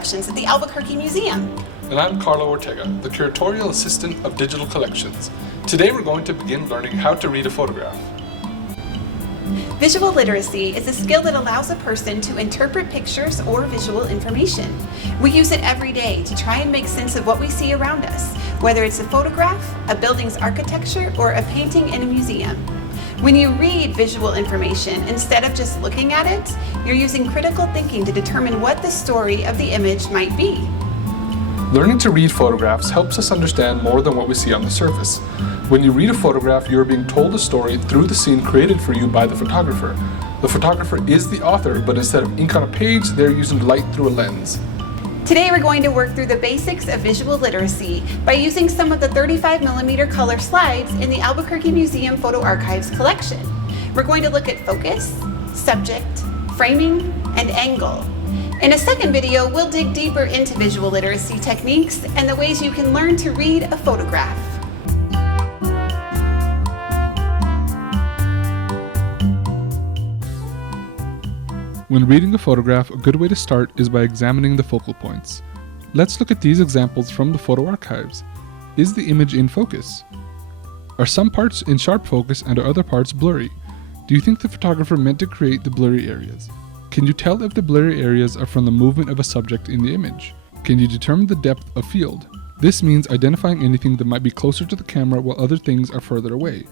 collections at the Albuquerque Museum. And I'm Carlo Ortega, the curatorial assistant of digital collections. Today we're going to begin learning how to read a photograph. Visual literacy is a skill that allows a person to interpret pictures or visual information. We use it every day to try and make sense of what we see around us, whether it's a photograph, a building's architecture, or a painting in a museum. When you read visual information, instead of just looking at it, you're using critical thinking to determine what the story of the image might be. Learning to read photographs helps us understand more than what we see on the surface. When you read a photograph, you're being told a story through the scene created for you by the photographer. The photographer is the author, but instead of ink on a page, they're using light through a lens. Today we're going to work through the basics of visual literacy by using some of the 35mm color slides in the Albuquerque Museum Photo Archives collection. We're going to look at focus, subject, framing, and angle. In a second video, we'll dig deeper into visual literacy techniques and the ways you can learn to read a photograph. When reading a photograph, a good way to start is by examining the focal points. Let's look at these examples from the photo archives. Is the image in focus? Are some parts in sharp focus and are other parts blurry? Do you think the photographer meant to create the blurry areas? Can you tell if the blurry areas are from the movement of a subject in the image? Can you determine the depth of field? This means identifying anything that might be closer to the camera while other things are further away.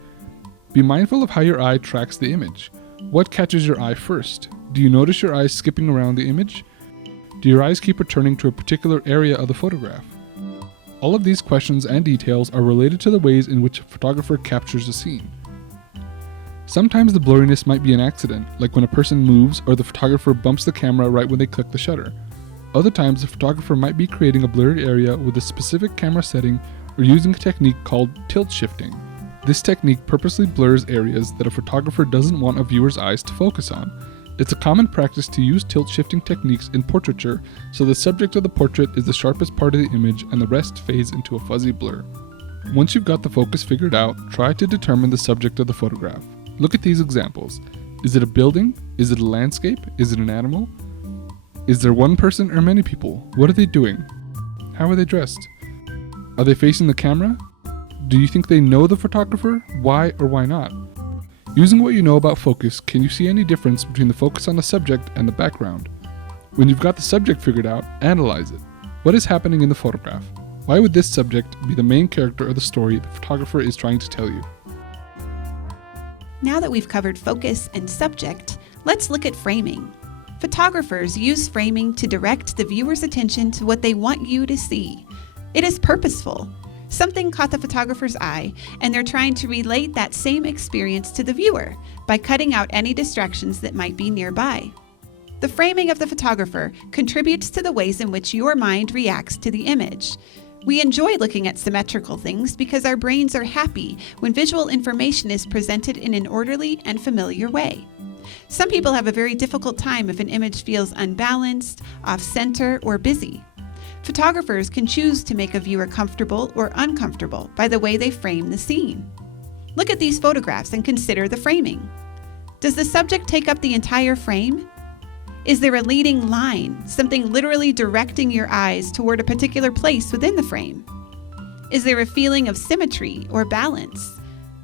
Be mindful of how your eye tracks the image. What catches your eye first? Do you notice your eyes skipping around the image? Do your eyes keep returning to a particular area of the photograph? All of these questions and details are related to the ways in which a photographer captures a scene. Sometimes the blurriness might be an accident, like when a person moves or the photographer bumps the camera right when they click the shutter. Other times the photographer might be creating a blurred area with a specific camera setting or using a technique called tilt shifting. This technique purposely blurs areas that a photographer doesn't want a viewer's eyes to focus on. It's a common practice to use tilt-shifting techniques in portraiture so the subject of the portrait is the sharpest part of the image and the rest fades into a fuzzy blur. Once you've got the focus figured out, try to determine the subject of the photograph. Look at these examples. Is it a building? Is it a landscape? Is it an animal? Is there one person or many people? What are they doing? How are they dressed? Are they facing the camera? Do you think they know the photographer? Why or why not? Using what you know about focus, can you see any difference between the focus on the subject and the background? When you've got the subject figured out, analyze it. What is happening in the photograph? Why would this subject be the main character of the story the photographer is trying to tell you? Now that we've covered focus and subject, let's look at framing. Photographers use framing to direct the viewer's attention to what they want you to see. It is purposeful. Something caught the photographer's eye, and they're trying to relate that same experience to the viewer by cutting out any distractions that might be nearby. The framing of the photographer contributes to the ways in which your mind reacts to the image. We enjoy looking at symmetrical things because our brains are happy when visual information is presented in an orderly and familiar way. Some people have a very difficult time if an image feels unbalanced, off-center, or busy. Photographers can choose to make a viewer comfortable or uncomfortable by the way they frame the scene. Look at these photographs and consider the framing. Does the subject take up the entire frame? Is there a leading line, something literally directing your eyes toward a particular place within the frame? Is there a feeling of symmetry or balance?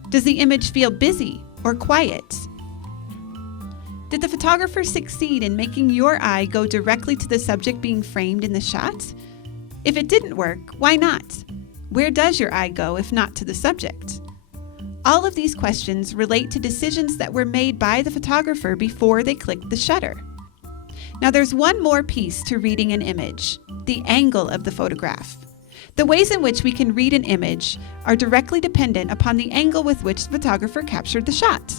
Does the image feel busy or quiet? Did the photographer succeed in making your eye go directly to the subject being framed in the shot? If it didn't work, why not? Where does your eye go if not to the subject? All of these questions relate to decisions that were made by the photographer before they clicked the shutter. Now there's one more piece to reading an image, the angle of the photograph. The ways in which we can read an image are directly dependent upon the angle with which the photographer captured the shot.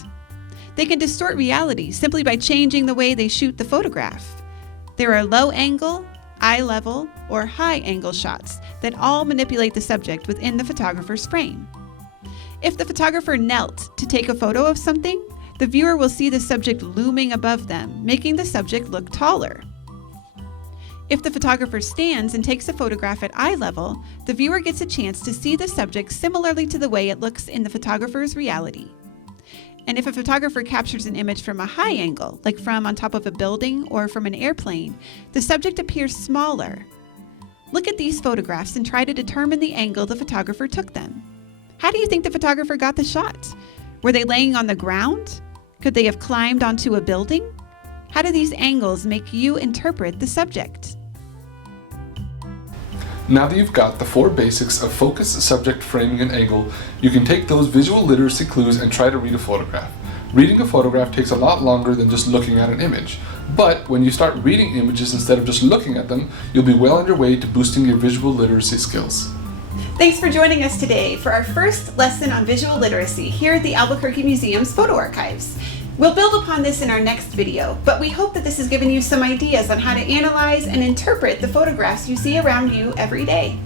They can distort reality simply by changing the way they shoot the photograph. There are low angle, eye level, or high angle shots that all manipulate the subject within the photographer's frame. If the photographer knelt to take a photo of something, the viewer will see the subject looming above them, making the subject look taller. If the photographer stands and takes a photograph at eye level, the viewer gets a chance to see the subject similarly to the way it looks in the photographer's reality. And if a photographer captures an image from a high angle, like from on top of a building or from an airplane, the subject appears smaller. Look at these photographs and try to determine the angle the photographer took them. How do you think the photographer got the shot? Were they laying on the ground? Could they have climbed onto a building? How do these angles make you interpret the subject? Now that you've got the 4 basics of focus, subject, framing, and angle, you can take those visual literacy clues and try to read a photograph. Reading a photograph takes a lot longer than just looking at an image. But when you start reading images instead of just looking at them, you'll be well on your way to boosting your visual literacy skills. Thanks for joining us today for our first lesson on visual literacy here at the Albuquerque Museum's Photo Archives. We'll build upon this in our next video, but we hope that this has given you some ideas on how to analyze and interpret the photographs you see around you every day.